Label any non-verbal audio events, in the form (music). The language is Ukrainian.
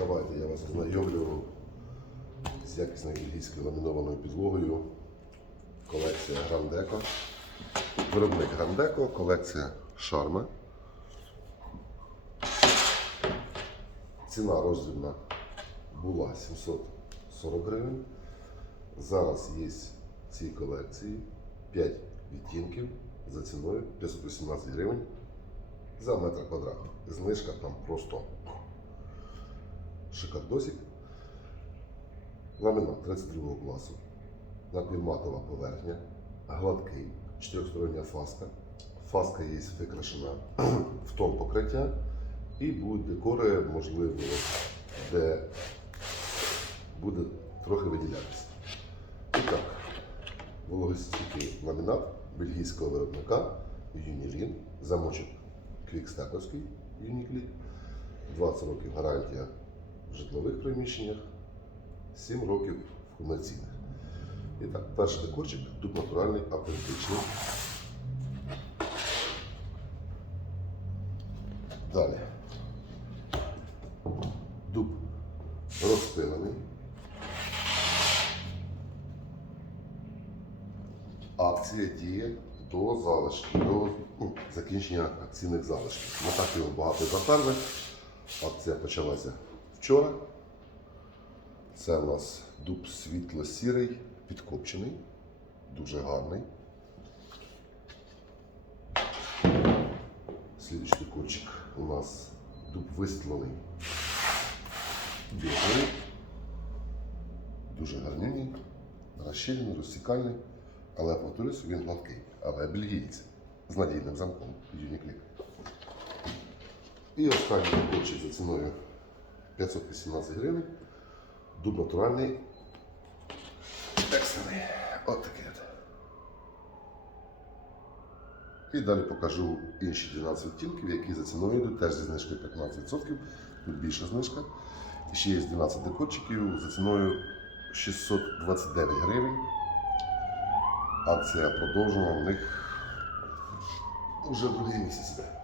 Давайте я вас ознайомлю з якісною бельгійською ламінованою підлогою. Колекція Грандеко. Виробник Грандеко, колекція Шарма. Ціна роздрібна була 740 гривень. Зараз є в цій колекції 5 відтінків за ціною 518 гривень за метр квадратний. Знижка там просто шикардосик. Ламінат 32 класу. Напівматова поверхня, гладкий, чотирьохстороння фаска. Фаска є викрашена (clears throat) в тон покриття і будуть декори, можливо, де буде трохи виділятися. І так, вологостійкий ламінат бельгійського виробника Unilin, замочок квікстеповський Uniqli, 20 років гарантія в житлових приміщеннях, 7 років в комерційних. І так, перший декорчик тут натуральний автентичний. Далі. Дуб розпилений. Акція діє до залишки, до ну, закінчення акційних залишків. Не так його багато затерли. Акція почалася вчора. Це у нас дуб світло-сірий, підкопчений, дуже гарний. Слідуючий курчик у нас дуб вистланий білий, дуже гарнюній, розщільний, розсікальний, але повторюсь, він гладкий, але бельгієць з надійним замком Uniqlo. І останній курчик за ціною 518 гривень. Дуб натуральний. Екстрений. От такий. І далі покажу інші 12 відтінків, які за ціною йдуть теж зі знижкою 15%. Тут більша знижка. І ще є 12 декорчиків за ціною 629 гривень. Акція продовжена в них вже другий місяць.